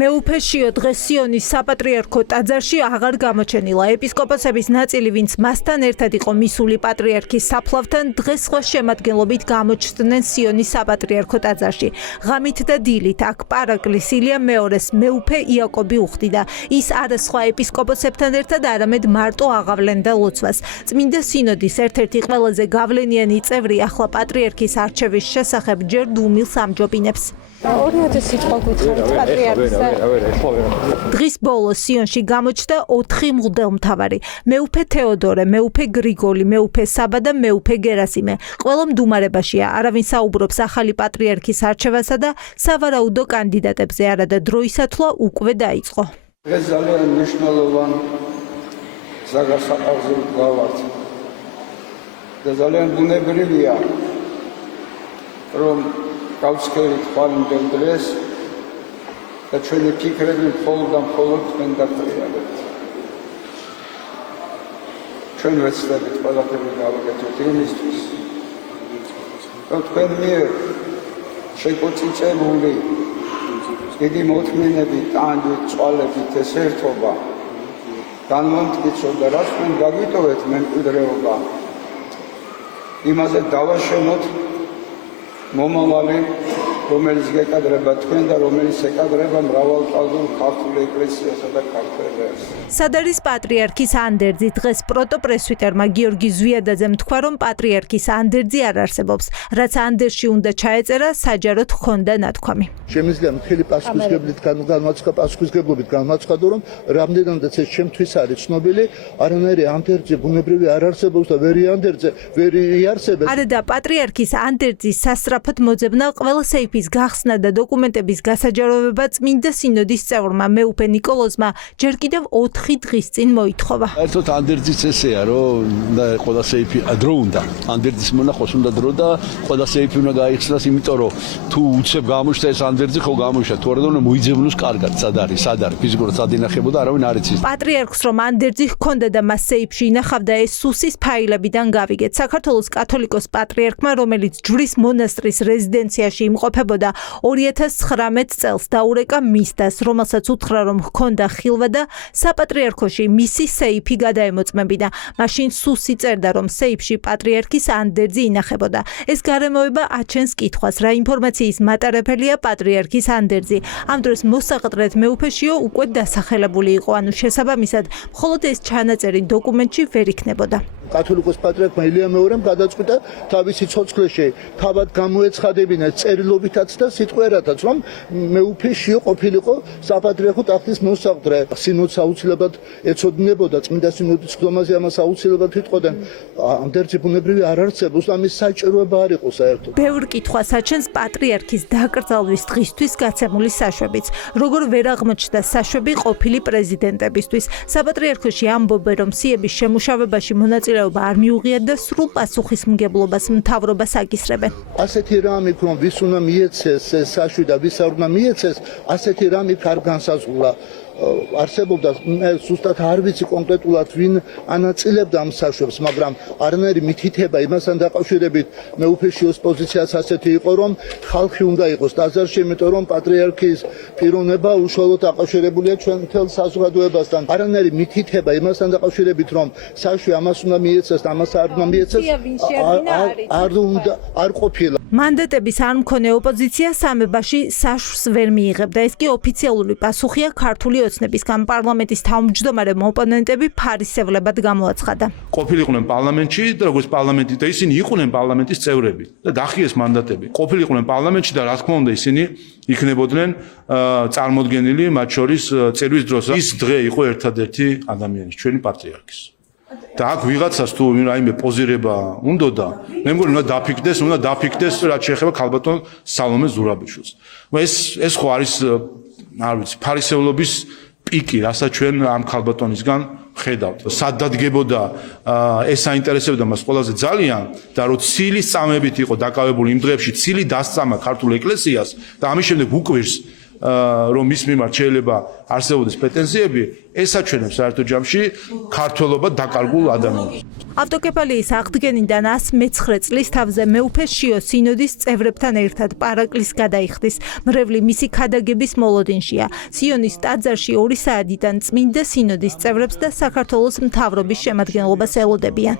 მეუფეშიო დღეს სიონის საპატრიარქო ტაძარში აღარ გამოჩენილა. ეპისკოპოსების ნაწილი, ვინც მასთან ერთად იყო მისული პატრიარქის საფლავთან, დღეს სხვა შემადგენლობით გამოჩნდნენ სიონის საპატრიარქო ტაძარში. ღამით და დილით აქ პარაკლիս ილია მეორეს მეუფე იაკობი უხდიდა. ის არა სხვა ეპისკოპოსებთან ერთად, არამედ მარტო აღავლენდა ლოცვას. წმინდა სინოდის ერთ-ერთი ყველაზე გავლენიანი წევრი ახლა პატრიარქის არჩევის შესახებ ჯერ დუმილს ამჯობინებს. 2000 სიტყვა გითხარით პატრიარქზე. დღის ბოლოს სიონში გამოჩნდა 4 მღვდელმთავარი: მეუფე თეოდორე, მეუფე გრიგოლი, მეუფე საბა და მეუფე გერასიმე. ყველა მდუმარებაშია, არავინ საუბრობს ახალი პატრიარქის არჩევასა და სავარაუდო კანდიდატებზე, არადა დროისათვლა უკვე დაიწყო. დღეს ძალიან მნიშვნელოვანი ზაგასაყარზე ვდგავართ და ძალიან ბუნებრივია, რომ გავსქერით ხვალინდელ დღეს და ჩვენი ფიქრები მხოლოდ და მხოლოდ თქვენ დაგტრიალებთ. ჩვენ ვეცდებით ყველაფერი გავაკეთოთ იმისთვის, რომ თქვენ მიერ შეკოწიწებული დიდი მოთმინებით, ტანჯვით, წვალებით ეს ერთობა განმომტკიცოთ და რაც თქვენ გაგვიტოვეთ მემკვიდრეობა, იმაზე დავაშენოთ მომავალი, რომელიც გეკადრება თქვენ და რომელიც ეკადრება მრავალწლოვან ქართულ ეკლესიასა და ქართულ ერას. სადარის პატრიარქის ანდერძი დღეს პროტოპრესვიტერმა გიორგი ზვიადაძემ თქვა, რომ პატრიარქის ანდერძი არ არსებობს, რაც ანდერძში უნდა ჩაეწერა, საჯაროდ ჰქონდა ნათქვამი. შემიძლია მთელი პასუხისგებლობით განმაცხადო, რომ რამდენადაც ეს ჩემთვის არის ცნობილი, არანაირი ანდერძი ბუნებრივი არ არსებობს და ვერი ანდერძზე ვერი იარსებებს. არადა პატრიარქის ანდერძის სასწრაფოდ მოძებნა ყველა სეიფის გახსნა და დოკუმენტების გასაჯაროვება წმინდა სინოდის წევრმა მეუფე ნიკოლოზმა ჯერ კიდევ 4 დღის წინ მოითხოვა. ერთოდ ანდერძის ესეა, რომ ყველა სეიფი დრო უნდა, ანდერძის მონახოს უნდა დრო და ყველა სეიფი უნდა გაიხსნას, იმიტომ რომ თუ უცებ გამოჩნდა ეს ანდერძი, ხო გამოიშვა, თუ არა და უნდა მოიძებნოს კარგად, სად არის, ფიზიკურად სად ინახებოდა, არავინ არ იცის. პატრიარქს რომ ანდერძი ჰქონდა და მას სეიფში ინახავდა, ეს სუსის ფაილებიდან გავიგეთ. საქართველოს კათოლიკოს პატრიარქმა, რომელიც ჯვრის მონასტრის რეზიდენციაში იმყოფებოდა 2019 წელს დაურეკა მისდას, რომელსაც უთხრა, რომ ჰქონდა ხილვა და საპატრიარქოში მისი სეიფი გადაემოწმებინა. მაშინ სუსი წერდა, რომ სეიფში პატრიარქის ანდერძი ინახებოდა. ეს გარემოება აჩენს კითხვას, რა ინფორმაციის მატარებელია პატრიარქის ანდერძი. ამ დროს მოსაყდრეთ მეუფეშიო უკვე დასახელებული იყო, ანუ შესაბამისად, მხოლოდ ეს ჩანაწერი დოკუმენტში ვერ იქნებოდა. კათოლიკოს პატრიარქმა ილია მეორემ გადაწყვიტა თავისი ცოცხლეში თავად გამოეცხადებინა წერილობითაც და სიტყვერათაც, რომ მეუფეშიო ყოფილიყო საპატრიარქო ტახტის მოსაყდრე. სინოდს აუცილებლად ეცოდინებოდა, წმინდა სინოდის ხდომაზე ამას აუცილებლად იტყოდნენ. ანდერძი ბუნებრივი არ არსებობს, ამის საჭიროება არ იყო საერთოდ. ბევრ კითხვას აჩენს პატრიარქის დაკრძალვის დღისთვის გაცემული საშვებიც. როგორ ვერ აღმოჩნდა საშვები ყოფილი პრეზიდენტებისთვის. საპატრიარქოში ამბობენ, რომ სიების შემუშავებაში მონაწილეობა არ მიუღიათ და სრულ პასუხისმგებლობას მთავრობას აკისრებენ. ასეთი რამით, რომ ვის უნდა მიეცეს ეს საშვი და ვის არ უნდა მიეცეს, ასეთი რამით არ განსაზღვრა. არსებობდა, მე ზუსტად არ ვიცი კონკრეტულად ვინ ანაწილებდა ამ საშვებს, მაგრამ არანაირი მითითება იმასთან დაკავშირებით მეუფეშიოს პოზიციაც ასეთი იყო, რომ ხალხი უნდა იყოს ტაძარში, იმიტომ რომ პატრიარქის პიროვნება უშუალოდ დაკავშირებულია ჩვენ მთელ საზოგადოებასთან. არანაირი მითითება იმასთან დაკავშირებით, რომ საშვი ამას უნდა მიეცეს და ამას არ უნდა მიეცეს, არ ყოფილა. მანდატების არ მქონე ოპოზიცია სამებაში საშვს ვერ მიიღებდა. ეს კი ოფიციალური პასუხია ქართული ოცნებისგან. პარლამენტის თავმჯდომარემ ოპონენტები ფარისევლებად გამოაცხადა. ყოფილიყვნენ პარლამენტში და როგორც პარლამენტი და ისინი იყვნენ პარლამენტის წევრები და დახიეს მანდატები. ყოფილიყვნენ პარლამენტში და რა თქმა უნდა ისინი იქნებოდნენ წარმოდგენილი მათ შორის წერვის დროს. ის დღე იყო ერთადერთი ადამიანის, ჩვენი პატრიარქის. და აქ ვიღაცას თუ რაიმე პოზირება უნდოდა, მე მგონი უნდა დაფიქდეს, რაც შეეხება ქალბატონ სალომე ზურაბიშვილს. ეს ხო არის, არ ვიცი, ფარისევლობის პიკი, რასაც ჩვენ ამ ქალბატონისგან ხედავთ. სად დადგებოდა ეს საინტერესებდა მას ყველაზე ძალიან და რომ ცილის წამებით იყო დაკავებული იმ დღეებში, ცილი დასწამა ქართულ ეკლესიას და ამის შემდეგ უკვირს რომ მის მიმართ შეიძლება არსებობდეს პრეტენზიები, ეს აჩვენებს საერთო ჯამში ქართველობა დაკარგულ ადამიანს. ავტოკეფალიის აღდგენიდან 109 წლის თავზე მეუფე შიო სინოდის წევრებთან ერთად პარაკლის გადაიხდის. მრევლი მისი ქადაგების მოლოდინშია. სიონის ტაძარში 2 საათიდან წმინდა სინოდის წევრებს და საქართველოს მთავრობის შემადგენლობას ელოდებიან.